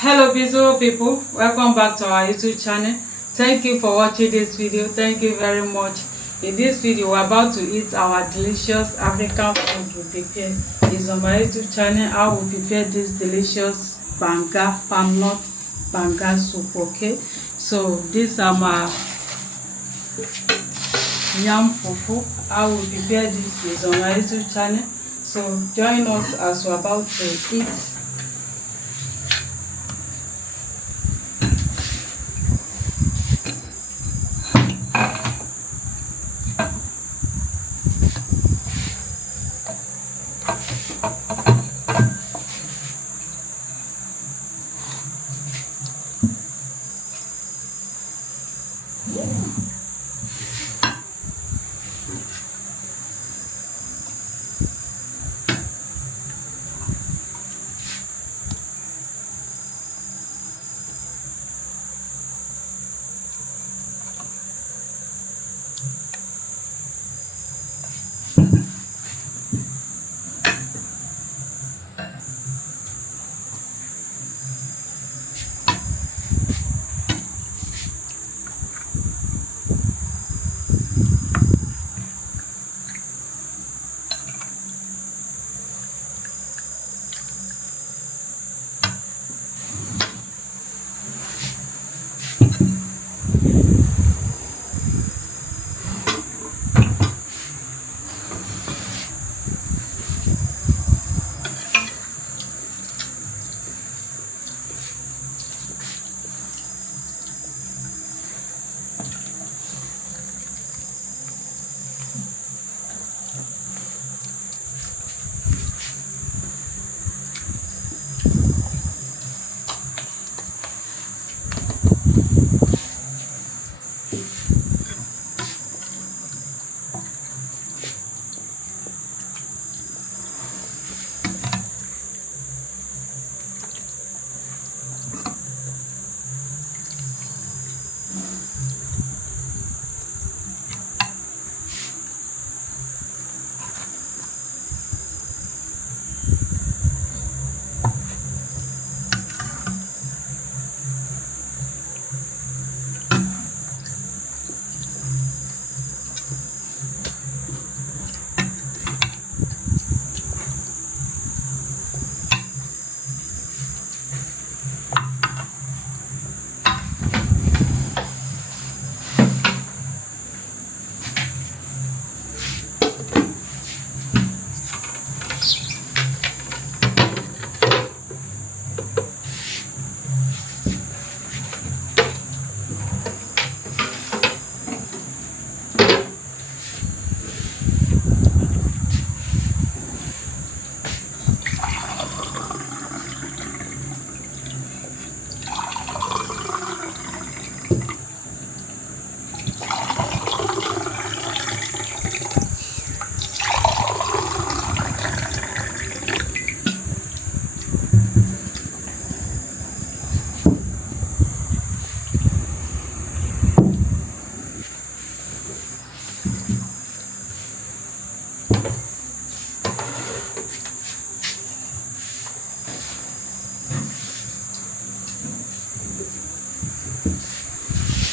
Hello beautiful people, welcome back to our YouTube channel. Thank you for watching this video. Thank you very much. In this video we're about to eat our delicious African food we prepare. It's on my YouTube channel how we prepare this delicious banga palm nut banga soup. Okay, so these are my yam fufu. How we prepare this is on my YouTube channel, so join us as we're about to eat.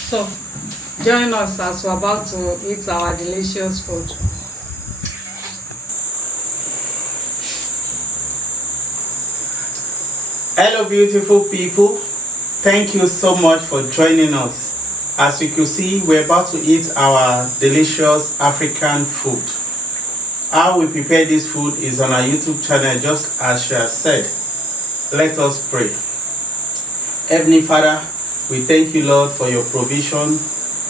So join us as we're about to eat our delicious food. Hello beautiful people, thank you so much for joining us. As you can see, we're about to eat our delicious African food. How we prepare this food is on our YouTube channel, just as she has said. Let us pray. Heavenly Father, we thank you, Lord, for your provision.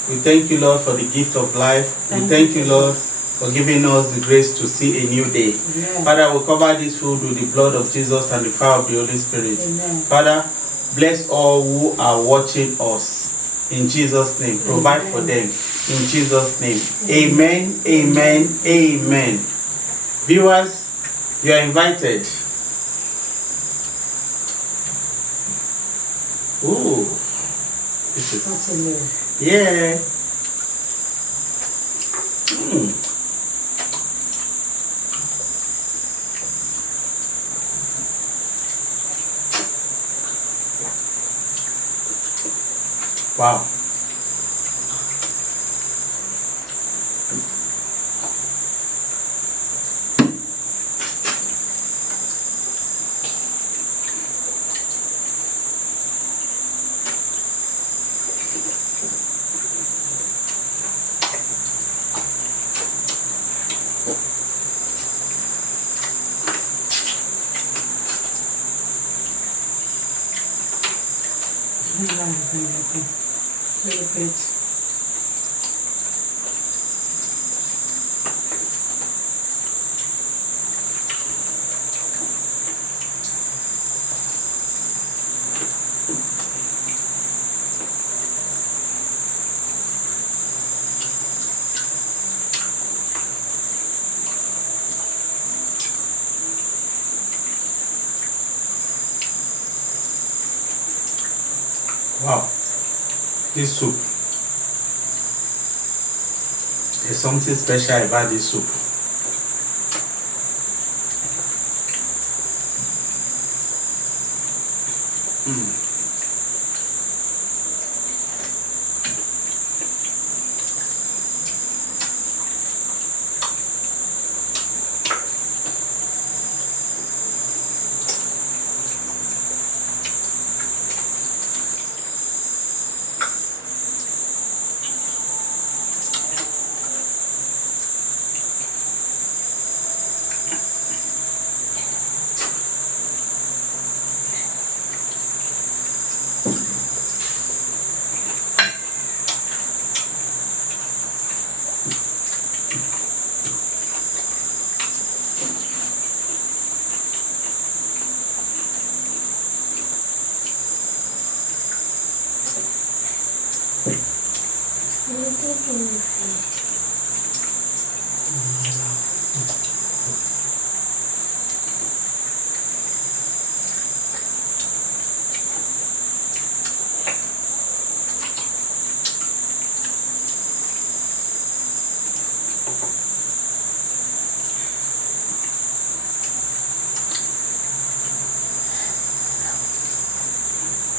We thank you, Lord, for the gift of life. We thank you, Lord, for giving us the grace to see a new day. Amen. Father, we cover this food with the blood of Jesus and the fire of the Holy Spirit. Amen. Father, bless all who are watching us. In Jesus' name, provide for them. In Jesus' name, amen, amen, amen. Viewers, you are invited. Ooh, this is, yeah. Wow. Wow, this soup. There's something special about this soup.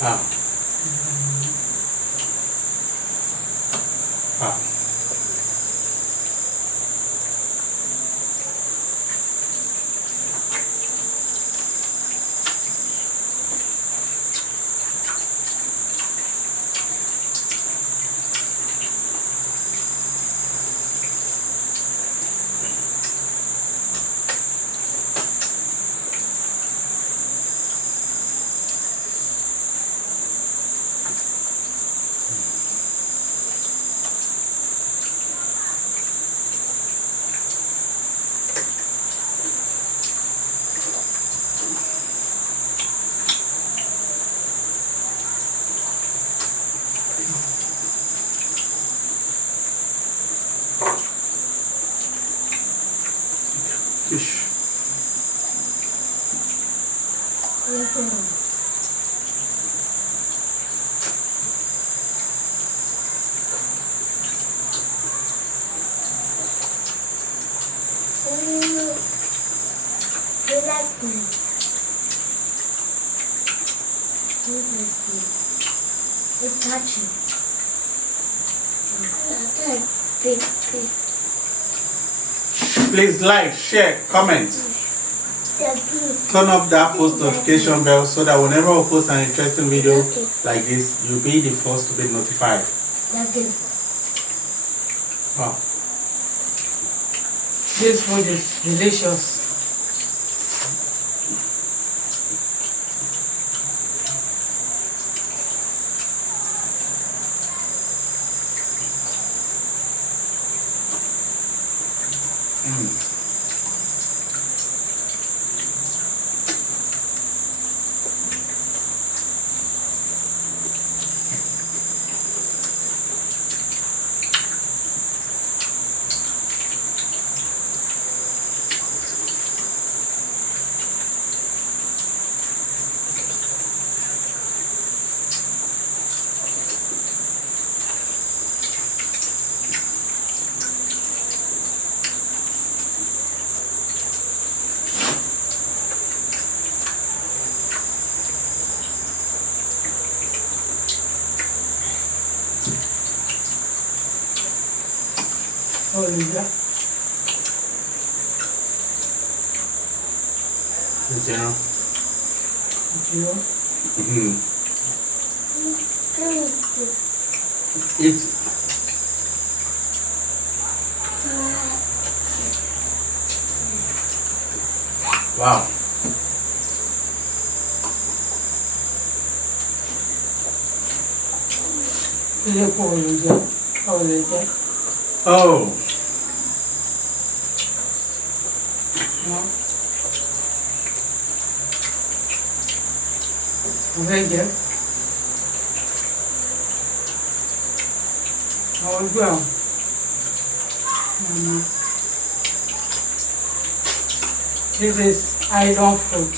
Wow. Wow. Fish. You like me? It's touching. Big, big. Please like, share, comment. Turn up that post notification bell so that whenever we post an interesting video like this, you'll be the first to be notified. Wow. This food is delicious. Oh, yeah. You know. You. Mm-hmm. Thank you. It. Wow. Ilé kò lè jẹ́. Kò lè jẹ́. Oh. No. Kò fẹ́ jẹ́. Àwọn ojú àwọn. This is iron fruit.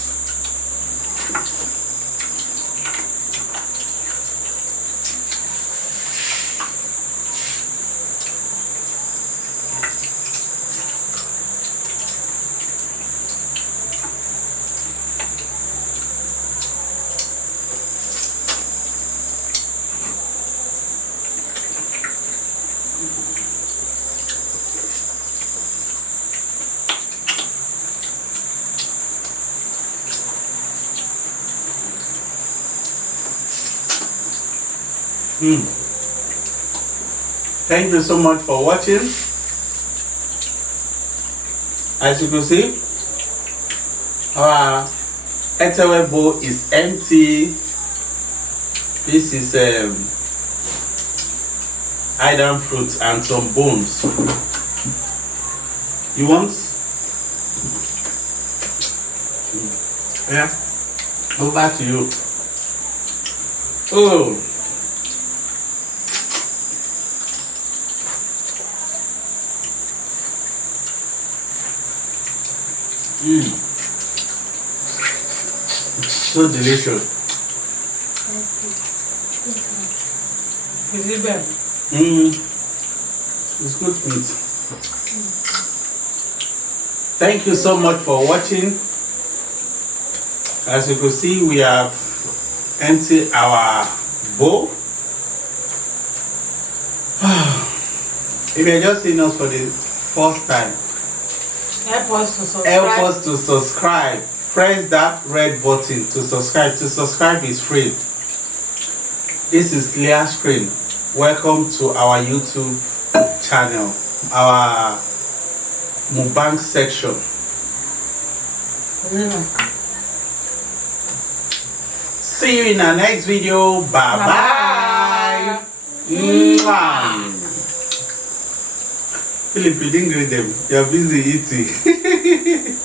Thank you so much for watching. As you can see, our etewe bowl is empty. This is iron fruit and some bones. You want? Yeah. Over to you. Oh. So delicious. Is it bad? It's good meat. Thank you so much for watching. As you can see, we have emptied our bowl. If you're just seeing us for the first time, Help us to subscribe. help us to subscribe. Press that red button to subscribe. To subscribe is free. This is Leah Screen. Welcome to our YouTube channel, our mukbang section. See you in our next video. Bye bye. Philip, you didn't greet them. You're busy eating.